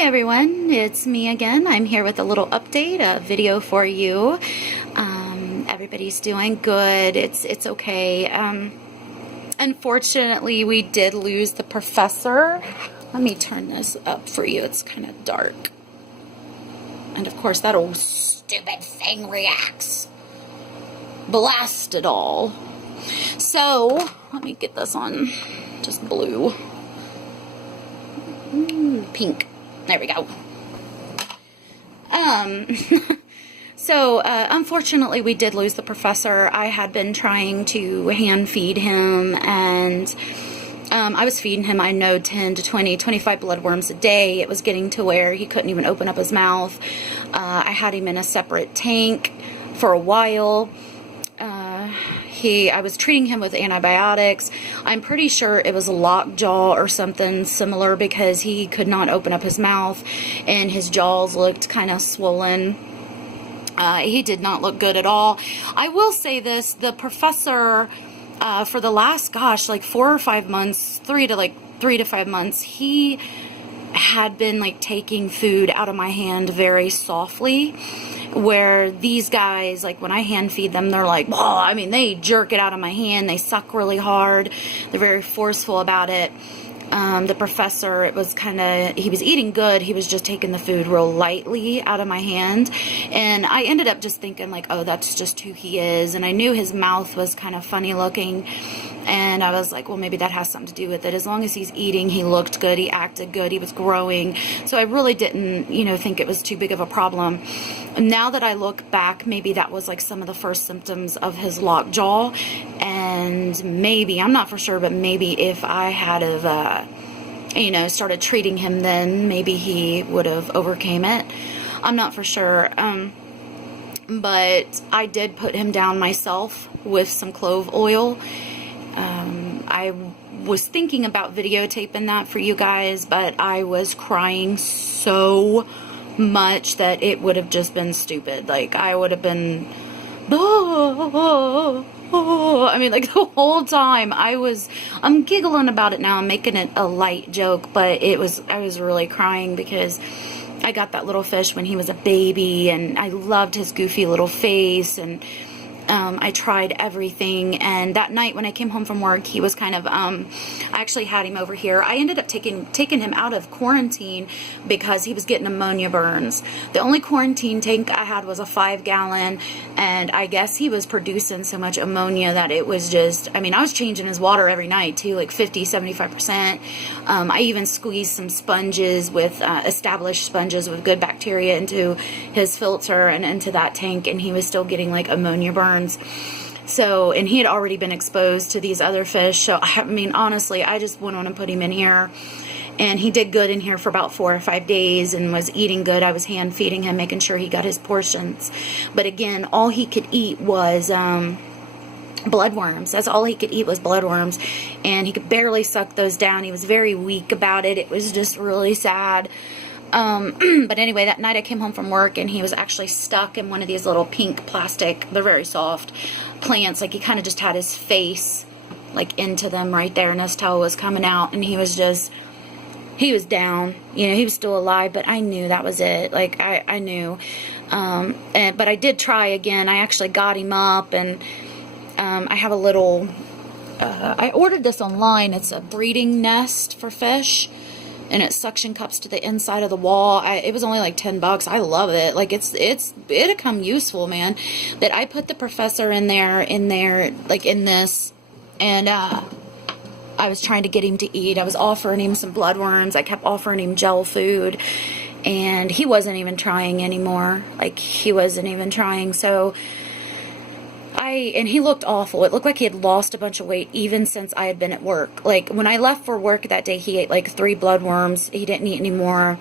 Hi everyone, it's me again. I'm here with a little update, a video for you. Everybody's doing good. It's okay. Unfortunately, we did lose the professor. Let me turn this up for you. It's kind of dark. And of course, that old stupid thing reacts. Blast it all. So, let me get this on just blue. Pink. There we go. Unfortunately, we did lose the professor. I had been trying to hand feed him, and I was feeding him, I know, 10 to 20, 25 bloodworms a day. It was getting to where he couldn't even open up his mouth. I had him in a separate tank for a while. I was treating him with antibiotics. I'm pretty sure it was a lockjaw or something similar because he could not open up his mouth and his jaws looked kind of swollen. He did not look good at all. I will say this, the professor, for the last, like 4 or 5 months, 3 to 5 months, he had been like taking food out of my hand very softly. Where these guys, like when I hand feed them, they're like, oh, I mean, they jerk it out of my hand. They suck really hard. They're very forceful about it. The professor, it was kind of, he was eating good. He was just taking the food real lightly out of my hand. And I ended up just thinking like, oh, that's just who he is. And I knew his mouth was kind of funny looking. And I was like, well, maybe that has something to do with it. As long as he's eating, he looked good. He acted good. He was growing. So I really didn't, think it was too big of a problem. Now that I look back, maybe that was like some of the first symptoms of his lockjaw. And maybe, I'm not for sure, but maybe if I had of, started treating him then, maybe he would have overcame it. I'm not for sure. But I did put him down myself with some clove oil. I was thinking about videotaping that for you guys, but I was crying so much that it would have just been stupid. Like, I would have been, I mean, like the whole time I'm giggling about it now. I'm making it a light joke, but I was really crying because I got that little fish when he was a baby and I loved his goofy little face, and I tried everything. And that night when I came home from work, he was kind of, I actually had him over here. I ended up taking him out of quarantine because he was getting ammonia burns. The only quarantine tank I had was a 5-gallon, and I guess he was producing so much ammonia that it was just, I mean, I was changing his water every night too, like 50-75%. I even squeezed some sponges with, established sponges with good bacteria into his filter and into that tank, and he was still getting like ammonia burns. So, and he had already been exposed to these other fish. So, I mean, honestly, I just went on and put him in here. And he did good in here for about 4 or 5 days and was eating good. I was hand feeding him, making sure he got his portions. But again, all he could eat was bloodworms. That's all he could eat was bloodworms. And he could barely suck those down. He was very weak about it. It was just really sad. But anyway, that night I came home from work and he was actually stuck in one of these little pink plastic, they're very soft, plants. Like he kind of just had his face like into them right there, and his toe was coming out, and he was down. He was still alive, but I knew that was it. Like I knew. But I did try again. I actually got him up, and I have a little, I ordered this online. It's a breeding nest for fish. And it suction cups to the inside of the wall. It was only like $10. I love it. Like it'll come useful, man. That I put the professor in there, like in this, and I was trying to get him to eat. I was offering him some bloodworms. I kept offering him gel food, and he wasn't even trying anymore. Like he wasn't even trying. So and he looked awful. It looked like he had lost a bunch of weight even since I had been at work. Like when I left for work that day, he ate like 3 bloodworms. He didn't eat anymore.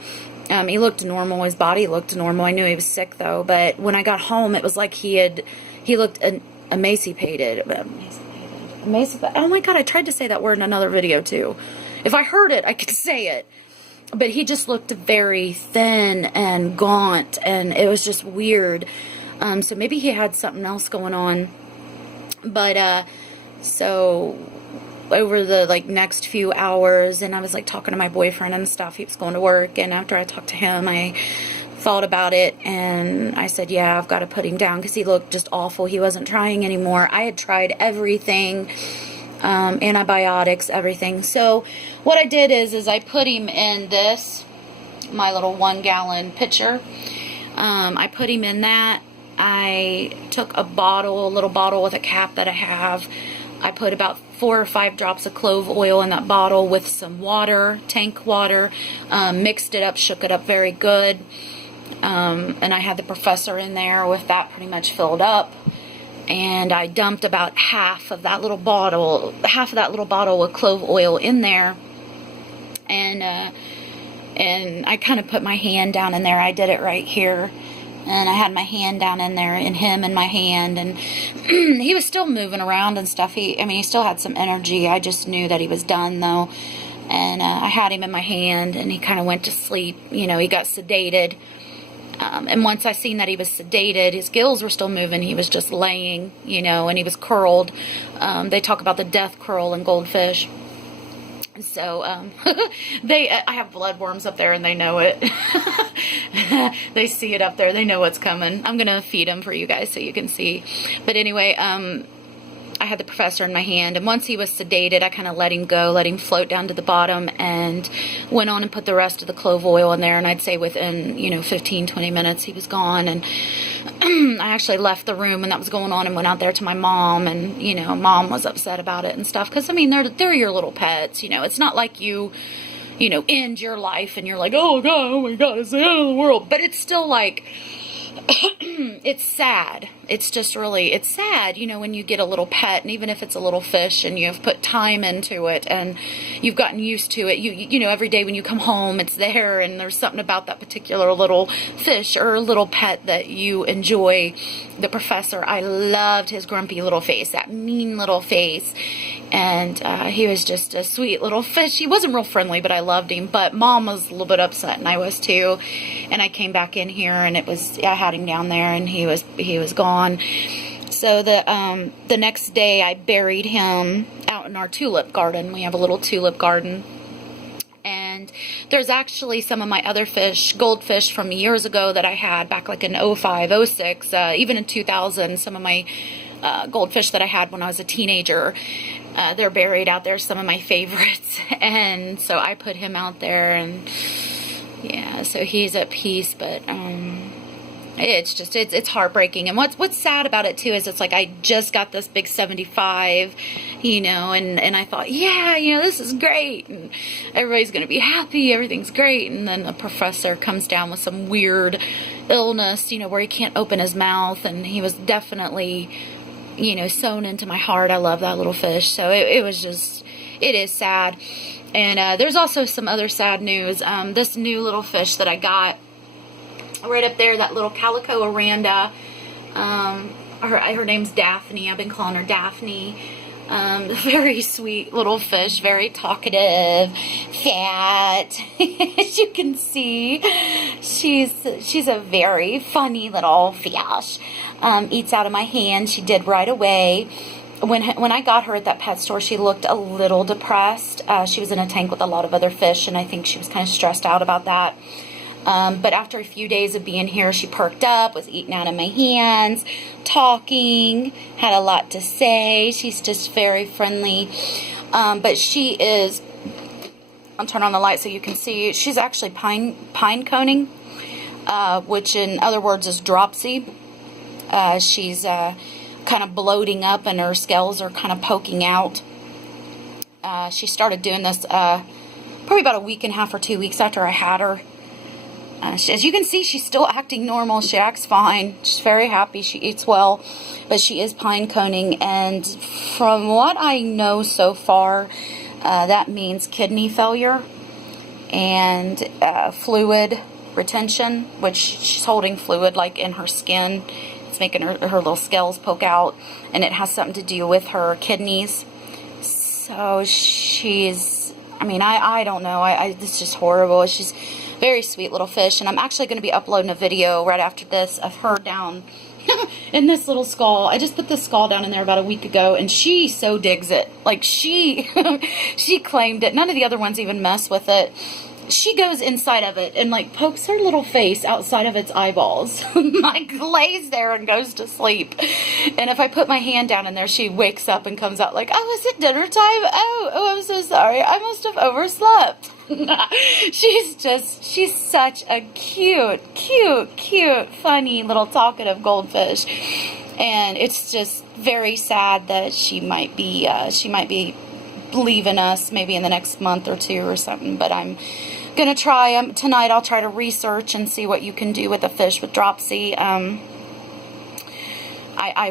He looked normal. His body looked normal. I knew he was sick though. But when I got home, it was like he looked emaciated. Emaciated. Oh my God, I tried to say that word in another video too. If I heard it, I could say it. But he just looked very thin and gaunt, and it was just weird. So maybe he had something else going on. But, so over the like next few hours, and I was like talking to my boyfriend and stuff. He was going to work, and after I talked to him, I thought about it, and I said, yeah, I've got to put him down, because he looked just awful. He wasn't trying anymore. I had tried everything, antibiotics, everything. So what I did is I put him in this, my little 1-gallon pitcher. I put him in that. I took a little bottle with a cap that I have. I put about 4 or 5 drops of clove oil in that bottle with some water, tank water, mixed it up, shook it up very good. And I had the professor in there with that pretty much filled up. And I dumped about half of that little bottle with clove oil in there. And I kind of put my hand down in there. I did it right here. And I had my hand down in there, and him in my hand, and he was still moving around and stuff. He still had some energy. I just knew that he was done, though. And I had him in my hand, and he kind of went to sleep. You know, he got sedated. And once I seen that he was sedated, his gills were still moving. He was just laying, you know, and he was curled. They talk about the death curl in Goldfish. So, I have bloodworms up there, and they know it. They see it up there. They know what's coming. I'm going to feed them for you guys so you can see. But anyway, I had the professor in my hand, and once he was sedated, I kind of let him go, let him float down to the bottom, and went on and put the rest of the clove oil in there, and I'd say within, 15, 20 minutes, he was gone. And I actually left the room when that was going on and went out there to my mom, and, Mom was upset about it and stuff, because, they're your little pets, it's not like you end your life and you're like, oh my God, it's the end of the world, but it's still like, it's sad. It's just really, it's sad, when you get a little pet, and even if it's a little fish and you've put time into it and you've gotten used to it, every day when you come home, it's there, and there's something about that particular little fish or little pet that you enjoy. The professor, I loved his grumpy little face, that mean little face. And he was just a sweet little fish. He wasn't real friendly, but I loved him. But Mom was a little bit upset, and I was too. And I came back in here, and I had him down there, and he was gone. So the next day, I buried him out in our tulip garden. We have a little tulip garden. And there's actually some of my other fish, goldfish from years ago that I had back like in 05, 06, even in 2000, some of my goldfish that I had when I was a teenager. They're buried out there, some of my favorites. And so I put him out there, and yeah, so he's at peace, but it's heartbreaking. And what's sad about it too is it's like I just got this big 75, and I thought, yeah, this is great, and everybody's going to be happy, everything's great. And then the professor comes down with some weird illness, where he can't open his mouth, and he was definitely, sewn into my heart. I love that little fish. So it is sad. And there's also some other sad news. This new little fish that I got right up there, that little calico Aranda, her name's Daphne. I've been calling her Daphne. Very sweet little fish, very talkative, fat. As you can see, she's a very funny little fish. Eats out of my hand. She did right away. When I got her at that pet store, she looked a little depressed. She was in a tank with a lot of other fish, and I think she was kind of stressed out about that. But after a few days of being here, she perked up, was eating out of my hands, talking, had a lot to say. She's just very friendly. But she is, I'll turn on the light so you can see, she's actually pine coning, which in other words is dropsy. She's kind of bloating up, and her scales are kind of poking out. She started doing this probably about a week and a half or 2 weeks after I had her. As you can see, she's still acting normal. She acts fine. She's very happy. She eats well, but she is pine coning. And from what I know so far, that means kidney failure and fluid retention, which she's holding fluid like in her skin. It's making her little scales poke out, and it has something to do with her kidneys. So she's, I don't know. It's just horrible. She's very sweet little fish, and I'm actually going to be uploading a video right after this of her down in this little skull. I just put this skull down in there about a week ago, and she so digs it. Like, she claimed it. None of the other ones even mess with it. She goes inside of it and, like, pokes her little face outside of its eyeballs. Like, lays there and goes to sleep. And if I put my hand down in there, she wakes up and comes out like, oh, is it dinner time? Oh, I'm so sorry. I must have overslept. She's such a cute, funny little talkative goldfish. And it's just very sad that she might be leaving us maybe in the next month or two or something. But I'm gonna try tonight. I'll try to research and see what you can do with a fish with dropsy. I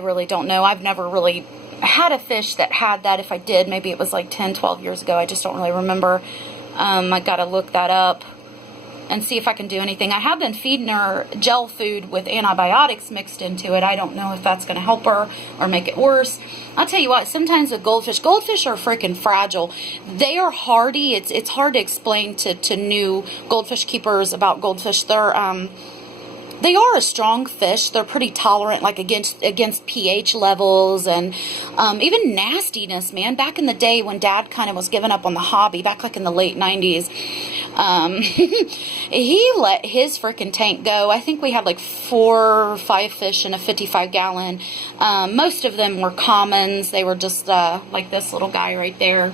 really don't know. I've never really had a fish that had that. If I did, maybe it was like 10, 12 years ago. I just don't really remember. I gotta look that up and see if I can do anything. I have been feeding her gel food with antibiotics mixed into it. I don't know if that's gonna help her or make it worse. I'll tell you what, sometimes with goldfish are freaking fragile. They are hardy. It's hard to explain to new goldfish keepers about goldfish. They are a strong fish. They're pretty tolerant, like against pH levels and even nastiness, man. Back in the day when Dad kind of was giving up on the hobby, back like in the late 90s, he let his freaking tank go. I think we had like 4 or 5 fish in a 55-gallon. Most of them were commons. They were just like this little guy right there.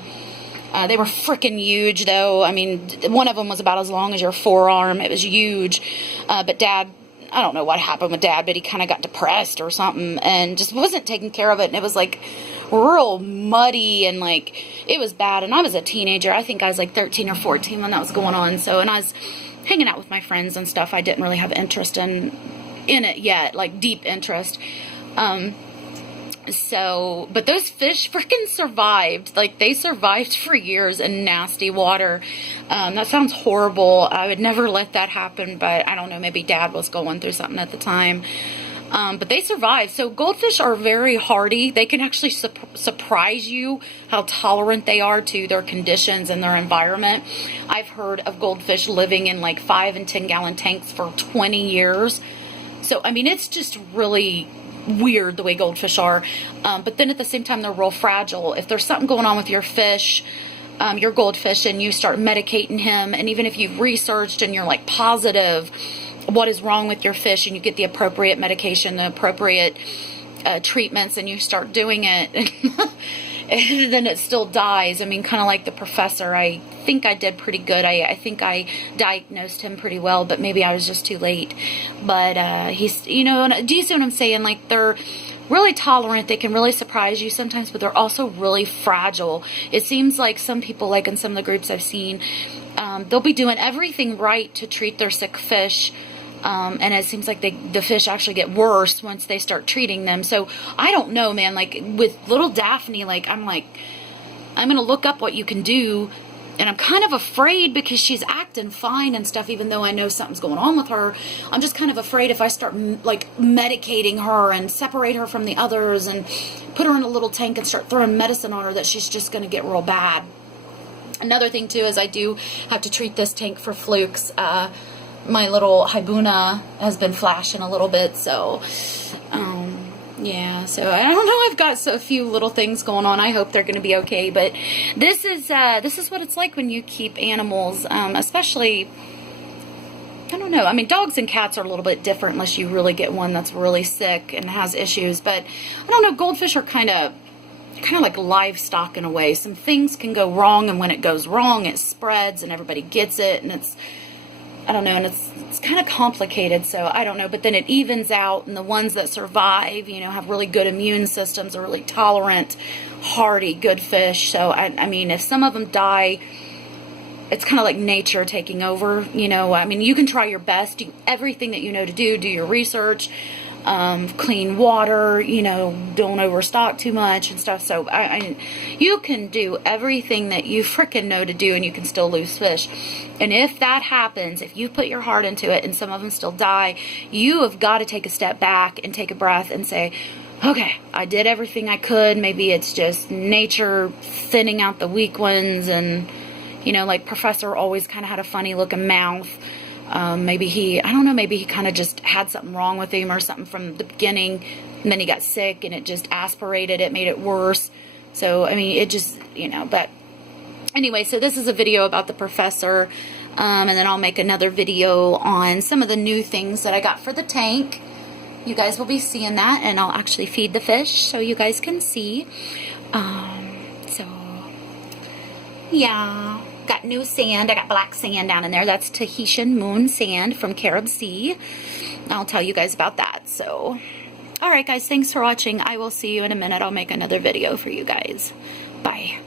They were freaking huge, though. I mean, one of them was about as long as your forearm. It was huge. But Dad, I don't know what happened with Dad, but he kind of got depressed or something and just wasn't taking care of it. And it was like real muddy and like it was bad. And I was a teenager. I think I was like 13 or 14 when that was going on. So, and I was hanging out with my friends and stuff. I didn't really have interest in it yet, like deep interest. So, but those fish freaking survived. Like, they survived for years in nasty water. That sounds horrible. I would never let that happen, but I don't know, maybe Dad was going through something at the time. But they survived. So goldfish are very hardy. They can actually surprise you how tolerant they are to their conditions and their environment. I've heard of goldfish living in like 5 and 10-gallon tanks for 20 years. So, I mean, it's just really weird the way goldfish are. But then at the same time, they're real fragile. If there's something going on with your fish, your goldfish, and you start medicating him, and even if you've researched and you're like positive what is wrong with your fish, and you get the appropriate medication, the appropriate treatments, and you start doing it, and then it still dies. I mean, kind of like the professor. I think I did pretty good. I think I diagnosed him pretty well, but maybe I was just too late. But he's, you know, do you see what I'm saying? Like, they're really tolerant. They can really surprise you sometimes, but they're also really fragile. It seems like some people, like in some of the groups I've seen, they'll be doing everything right to treat their sick fish. And it seems like the fish actually get worse once they start treating them. So I don't know, man. Like with little Daphne, like I'm gonna look up what you can do, and I'm kind of afraid because she's acting fine and stuff. Even though I know something's going on with her, I'm just kind of afraid if I start like medicating her and separate her from the others and put her in a little tank and start throwing medicine on her, that she's just gonna get real bad. Another thing too is I do have to treat this tank for flukes. My little Hibuna has been flashing a little bit, so yeah, so I don't know, I've got a few little things going on. I hope they're going to be okay, but this is what it's like when you keep animals, especially, I don't know, I mean, dogs and cats are a little bit different unless you really get one that's really sick and has issues, but I don't know, goldfish are kind of like livestock in a way. Some things can go wrong, and when it goes wrong, it spreads and everybody gets it, and it's, I don't know, and it's kind of complicated, so I don't know, but then it evens out, and the ones that survive, you know, have really good immune systems, are really tolerant, hardy, good fish. So, I mean, if some of them die, it's kind of like nature taking over, you know. I mean, you can try your best, do everything that you know to do your research, clean water, you know, don't overstock too much and stuff. So you can do everything that you frickin' know to do, and you can still lose fish. And if that happens, if you put your heart into it and some of them still die, you have got to take a step back and take a breath and say, okay, I did everything I could. Maybe it's just nature thinning out the weak ones. And, you know, like Professor always kind of had a funny looking mouth. Maybe I don't know, maybe he kind of just had something wrong with him or something from the beginning, and then he got sick and it just aspirated it, made it worse. So, I mean, it just, you know, but anyway, so this is a video about the professor, and then I'll make another video on some of the new things that I got for the tank. You guys will be seeing that, and I'll actually feed the fish so you guys can see. So, yeah. Got new sand. I got black sand down in there. That's Tahitian moon sand from Carib Sea. I'll tell you guys about that. So, alright guys, thanks for watching. I will see you in a minute. I'll make another video for you guys. Bye.